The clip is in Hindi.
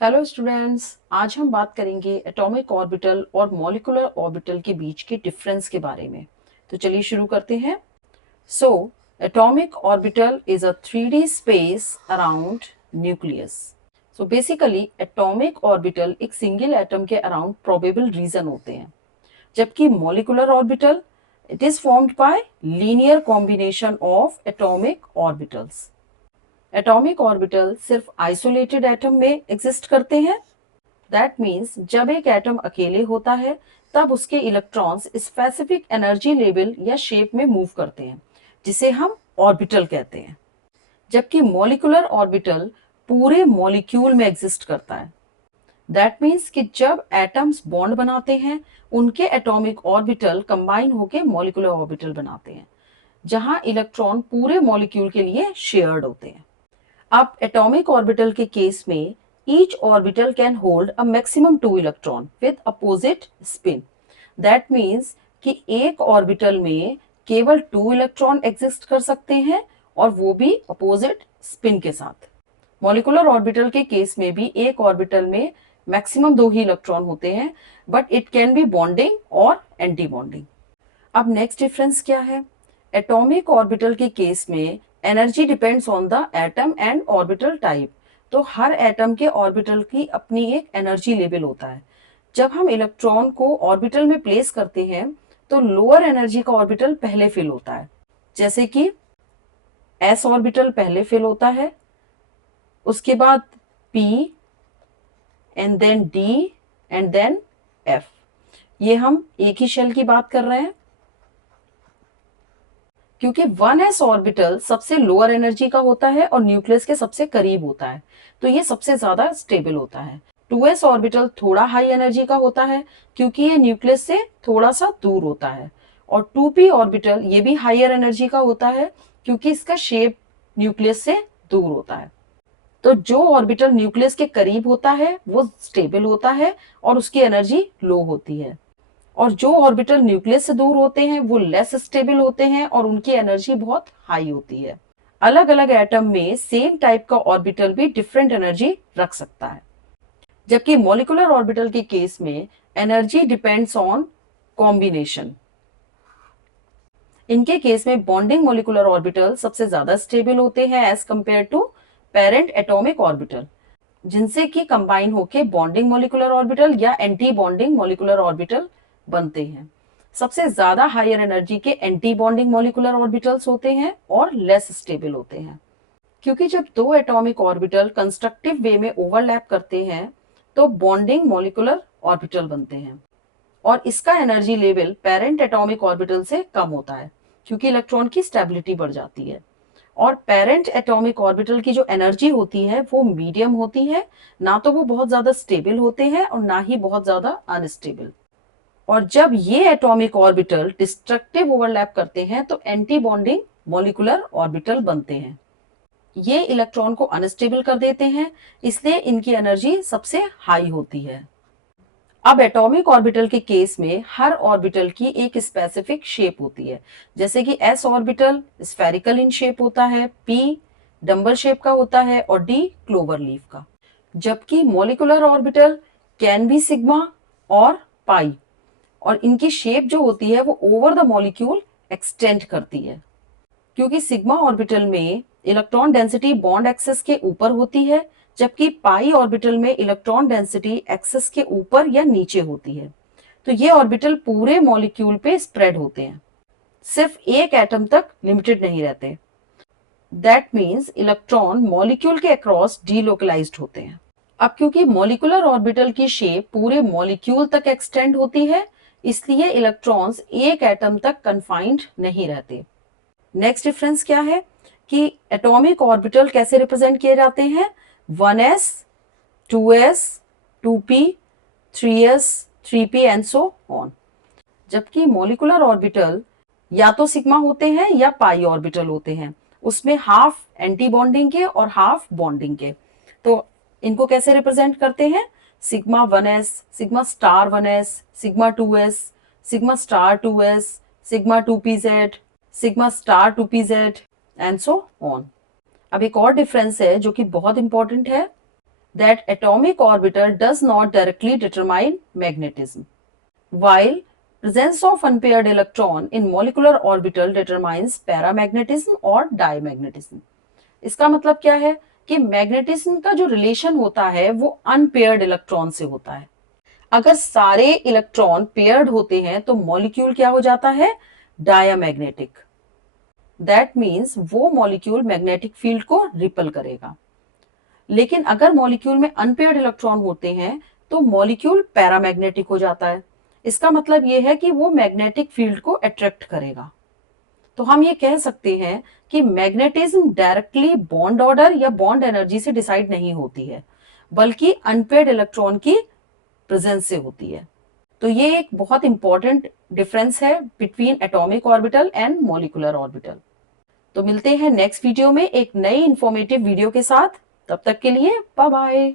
हेलो स्टूडेंट्स, आज हम बात करेंगे एटॉमिक ऑर्बिटल और मॉलिक्यूलर ऑर्बिटल के बीच के डिफरेंस के बारे में। तो चलिए शुरू करते हैं। So atomic orbital is a 3D space around nucleus. So basically atomic orbital एक सिंगल एटम के अराउंड प्रोबेबल रीजन होते हैं, जबकि molecular orbital it is formed by linear combination of atomic orbitals. Atomic orbital सिर्फ आइसोलेटेड एटम में एग्जिस्ट करते हैं। दैट मीन्स जब एक एटम अकेले होता है तब उसके इलेक्ट्रॉन्स स्पेसिफिक एनर्जी लेवल या शेप में मूव करते हैं, जिसे हम ऑर्बिटल कहते हैं। जबकि मॉलिक्यूलर ऑर्बिटल पूरे मॉलिक्यूल में एग्जिस्ट करता है। दैट मीन्स कि जब एटम्स बॉन्ड बनाते हैं उनके एटॉमिक ऑर्बिटल कंबाइन होकर मॉलिक्यूलर ऑर्बिटल बनाते हैं, जहां इलेक्ट्रॉन पूरे मॉलिक्यूल के लिए शेयर्ड होते हैं। अब एटॉमिक ऑर्बिटल के केस में each orbital can hold a maximum 2 electron with opposite spin. That means कि एक ऑर्बिटल में केवल 2 इलेक्ट्रॉन एग्जिस्ट कर सकते हैं और वो भी अपोजिट स्पिन के साथ। मॉलिक्यूलर ऑर्बिटल के केस में भी एक ऑर्बिटल में मैक्सिमम 2 ही इलेक्ट्रॉन होते हैं, but it can be bonding और एंटी बॉन्डिंग। अब नेक्स्ट डिफरेंस क्या है? एटॉमिक ऑर्बिटल के केस में energy depends on the atom and orbital type. तो हर एटम के ऑर्बिटल की अपनी एक एनर्जी लेवल होता है। जब हम इलेक्ट्रॉन को ऑर्बिटल में प्लेस करते हैं तो लोअर एनर्जी का ऑर्बिटल पहले फिल होता है, जैसे कि एस ऑर्बिटल पहले फिल होता है, उसके बाद p and then d and then f. ये हम एक ही शेल की बात कर रहे हैं, क्योंकि 1s ऑर्बिटल सबसे लोअर एनर्जी का होता है और न्यूक्लियस के सबसे करीब होता है, तो ये सबसे ज्यादा स्टेबल होता है। 2s ऑर्बिटल थोड़ा हाई एनर्जी का होता है, क्योंकि ये न्यूक्लियस से थोड़ा सा दूर होता है। और 2p ऑर्बिटल ये भी हायर एनर्जी का होता है, क्योंकि इसका शेप न्यूक्लियस से दूर होता है। तो जो ऑर्बिटल न्यूक्लियस के करीब होता है वो स्टेबल होता है और उसकी एनर्जी लो होती है, और जो ऑर्बिटल न्यूक्लियस से दूर होते हैं वो लेस स्टेबल होते हैं और उनकी एनर्जी बहुत हाई होती है। अलग अलग एटम में सेम टाइप का ऑर्बिटल भी डिफरेंट एनर्जी रख सकता है, जबकि मॉलिक्यूलर ऑर्बिटल के केस में एनर्जी डिपेंड्स ऑन कॉम्बिनेशन। इनके केस में बॉन्डिंग मॉलिक्यूलर ऑर्बिटल सबसे ज्यादा स्टेबल होते हैं as compare to parent atomic orbital, जिनसे कि कंबाइन होके बॉन्डिंग मॉलिक्यूलर ऑर्बिटल या एंटी बॉन्डिंग मॉलिक्यूलर ऑर्बिटल बनते हैं। सबसे ज्यादा हायर एनर्जी के एंटी बॉन्डिंग मॉलिक्यूलर ऑर्बिटल्स होते हैं और लेस स्टेबल होते हैं, क्योंकि जब दो एटॉमिक ऑर्बिटल कंस्ट्रक्टिव वे में ओवरलैप करते हैं तो बॉन्डिंग मॉलिक्यूलर ऑर्बिटल बनते हैं, और इसका energy level parent atomic orbital से कम होता है, क्योंकि इलेक्ट्रॉन की स्टेबिलिटी बढ़ जाती है। और पेरेंट एटॉमिक ऑर्बिटल की जो एनर्जी होती है वो मीडियम होती है, ना तो वो बहुत ज्यादा स्टेबल होते हैं और ना ही बहुत ज्यादा अनस्टेबल। और जब ये एटॉमिक ऑर्बिटल डिस्ट्रक्टिव ओवरलैप करते हैं तो एंटी बॉन्डिंग मॉलिक्यूलर ऑर्बिटल बनते हैं। ये इलेक्ट्रॉन को अनस्टेबल कर देते हैं, इसलिए इनकी एनर्जी सबसे हाई होती है। अब एटॉमिक ऑर्बिटल के केस में हर ऑर्बिटल की एक स्पेसिफिक शेप होती है, जैसे कि S orbital spherical in shape होता है, पी डंबल शेप का होता है और डी क्लोवर लीफ का। जबकि molecular orbital can be sigma और पाई, और इनकी शेप जो होती है वो ओवर द मॉलिक्यूल एक्सटेंड करती है, क्योंकि सिग्मा ऑर्बिटल में इलेक्ट्रॉन डेंसिटी बॉन्ड एक्सेस के ऊपर होती है, जबकि पाई ऑर्बिटल में इलेक्ट्रॉन डेंसिटी एक्सेस के ऊपर या नीचे होती है। तो ये ऑर्बिटल पूरे मॉलिक्यूल पे स्प्रेड होते हैं, सिर्फ एक एटम तक लिमिटेड नहीं रहते। दैट मीन्स इलेक्ट्रॉन मॉलिक्यूल के अक्रॉस डीलोकलाइज्ड होते हैं। अब क्योंकि मॉलिक्यूलर ऑर्बिटल की शेप पूरे मॉलिक्यूल तक एक्सटेंड होती है, इसलिए इलेक्ट्रॉन्स एक एटम तक कन्फाइंड नहीं रहते। नेक्स्ट डिफरेंस क्या है कि एटॉमिक ऑर्बिटल कैसे रिप्रेजेंट किए जाते हैं? 1s, 2s, 2p, 3s, 3p and so on. जबकि मॉलिक्यूलर ऑर्बिटल या तो सिग्मा होते हैं या पाई ऑर्बिटल होते हैं, उसमें हाफ एंटी बॉन्डिंग के और हाफ बॉन्डिंग के। तो इनको कैसे रिप्रेजेंट करते हैं? Sigma 1s, sigma star 1s, sigma 2s, sigma star 2s, sigma 2pz, sigma star 2pz and so on. अब एक और डिफरेंस है जो कि बहुत इंपॉर्टेंट है। that atomic orbital does not directly determine magnetism, while presence of unpaired electron in molecular orbital determines paramagnetism और diamagnetism. इसका मतलब क्या है कि मैग्नेटिज्म का जो रिलेशन होता है वो अनपेयर्ड इलेक्ट्रॉन से होता है. अगर सारे इलेक्ट्रॉन पेयर्ड होते हैं तो मॉलिक्यूल क्या हो जाता है, डायामैग्नेटिक. दैट मीन्स वो मॉलिक्यूल मैग्नेटिक फील्ड को रिपल करेगा. लेकिन अगर मॉलिक्यूल में अनपेयर्ड इलेक्ट्रॉन होते हैं तो मॉलिक्यूल पैरामैग्नेटिक हो जाता है. इसका मतलब यह है कि वो मैग्नेटिक फील्ड को अट्रैक्ट करेगा. तो हम ये कह सकते हैं कि मैग्नेटिज्म डायरेक्टली बॉन्ड ऑर्डर या बॉन्ड एनर्जी से डिसाइड नहीं होती है, बल्कि अनपेयर्ड इलेक्ट्रॉन की प्रेजेंस से होती है. तो ये एक बहुत इंपॉर्टेंट डिफरेंस है between atomic orbital and molecular orbital. तो मिलते हैं नेक्स्ट वीडियो में एक नई इंफॉर्मेटिव वीडियो के साथ. तब तक के लिए बाय बाय.